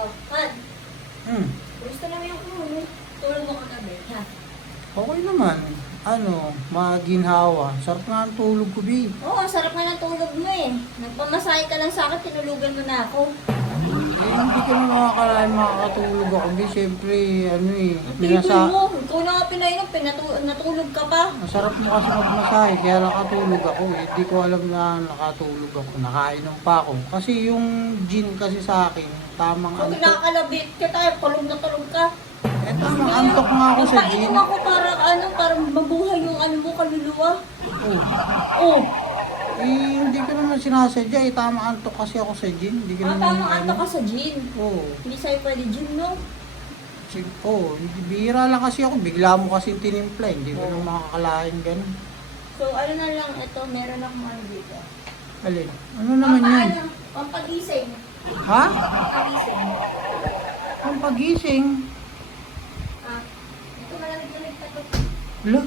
Oh, Han, gusto naman yung tulog mo kagabi, ha? Okay naman. Maginhawa. Sarap nga ang tulog ko, Bi. Oo, ang sarap nga ng tulog mo eh. Nagpamasahe ka lang sa akin, tinulugan mo na ako. Hindi ko na makakalain makakatulog ako, Bi. Siyempre, Ang tibay mo, ikaw na nga pinainom, natulog ka pa. Masarap mo kasi magmasahe, kaya nakatulog ako eh. Hindi ko alam na nakatulog ako. Nakainom pa ako. Kasi yung gin kasi sa akin, tamang Kung antok. kinakalabit ka tayo, tulog na tulog ka. Tamang antok nga ako sa gin. Nagpainom ako para mabuhay yung kaluluwa. Oh. Oh, Hindi ko naman sinasadya eh. Tamang antok kasi ako sa gin. Hindi ko naman tamang anto ka sa gin. Oo. Hindi sa'yo pwede gin, no? Bihira lang kasi ako. Bigla mo kasi tinimpla. Hindi ko na makakalain ganun. So, ano na lang, ito, meron akong ano dito. Alin? Ano naman yun? Pampagising. Ha? Pampagising. Ang pagising. Ah, ito malamig-lamig pa to. Hala?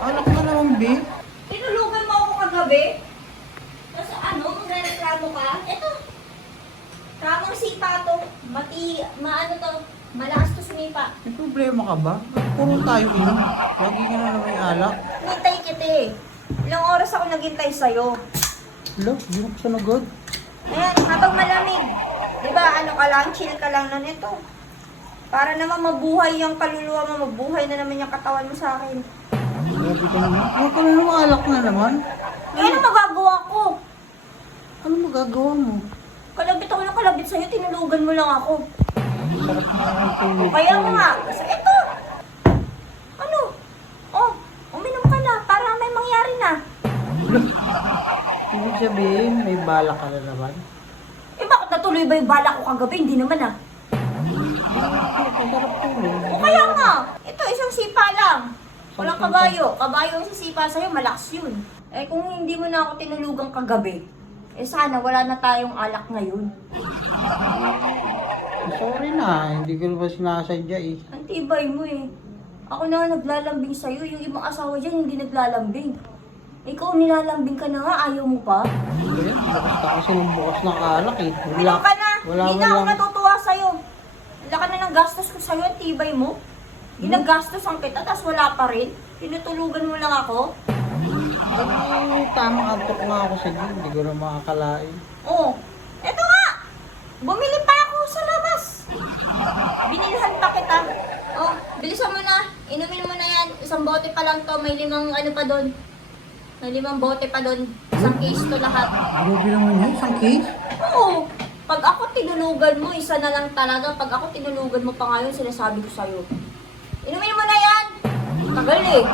Alak na naman, B. Tinulugan mo ako kagabi? Tapos magreklamo ka? Ito. Tamang sipa to. Malakas to sumipa. May problema ka ba? Puro tayo inom. Lagi ka na naman yung alak. Hintay kita eh. Ilang oras ako naghintay sa'yo. Hala, di mo ko sanagod. Ayan, habang malamig. Diba, ka lang, chill ka lang na nito. Para naman mabuhay yung kaluluwa mo, mabuhay na naman yung katawan mo sa akin. Grabe ka naman. Huwag ka na naman, alak na naman. Ano magagawa ko? Ano magagawa mo? Kalabit ako ng kalabit sa'yo, tinulugan mo lang ako. Sarap na ang tulog. Kaya nga, ito. Ano? Oh, uminom ka na para may mangyari na. Ibig sabihin, may bala ka na naman. Eh bakit natuloy ba yung bala ko kagabi? Hindi naman ah. Masarap tulog. O kaya nga, ito isang sipa lang. Walang kabayo. Kabayo ang sisipa sa'yo, malakas yun. Eh kung hindi mo na ako tinulugang kagabi, eh sana wala na tayong alak ngayon. Sorry na, hindi ko naman sinasadya eh. Ang tibay mo eh. Ako na nga naglalambing sa'yo, yung ibang asawa dyan hindi naglalambing. Ikaw nilalambing ka na nga, ayaw mo pa. Kaya, bukas na kasi ng bukas ng alak eh. Bilang ka na, hindi na ako lang. natutuwa sa'yo. Wala ka na ng gastos ko sa'yo, ang tibay mo. Ginagastos ang kita, tapos wala pa rin. Tinutulugan mo lang ako. Tamang antok nga ako sa gin, hindi ko na makakalain. Oh, eto nga! Bumili pa ako sa labas. Binilhan pa kita. Oh, bilisan mo na. Inumin mo na yan. Isang bote pa lang to. May 5 pa doon. May 5 bote pa doon. Isang case to lahat. Grabe naman yun, isang case. Oo. Pag ako tinulugan mo, isa na lang talaga. Pag ako tinulugan mo pa ngayon, sinasabi ko sa'yo. Inumin mo na yan. Tagal eh.